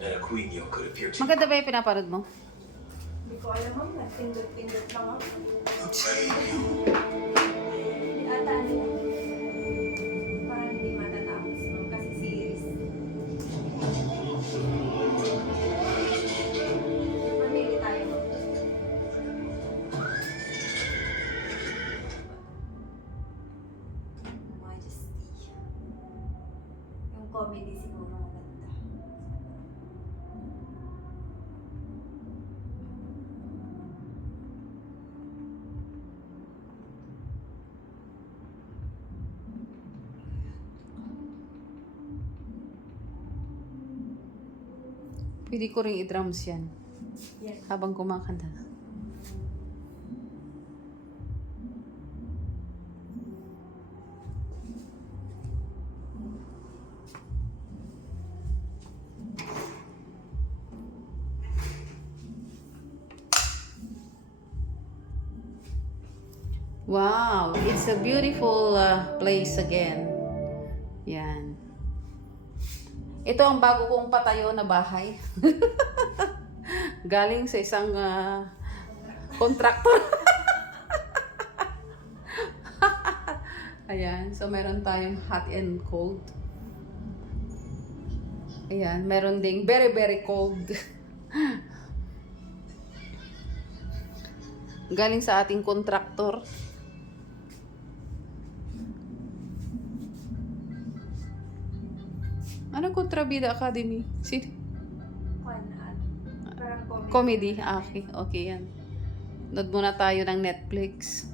And a queen yoke could appear too. Maganda ba yung pinapanood mo? Hindi ko alam, ma'am. Nagpindot-pindot lang ako. Ata ano yan? Parang hindi matatapos, ma'am. Kasi series. Mamili tayo, ma'am. Majesty. Yung comedy siguro maganda. Pwede ko rin i-drums yan. Yan. Habang kumakanta. Wow, it's a beautiful place again. Yan. Ito ang bago kong patayo na bahay. Galing sa isang contractor. Ayan, so meron tayong hot and cold. Ayan, meron ding very very cold. Galing sa ating contractor. Anong Kontrabida Academy? Parang comedy. Comedy. Ah, okay. Okay yan. Nood muna tayo ng Netflix.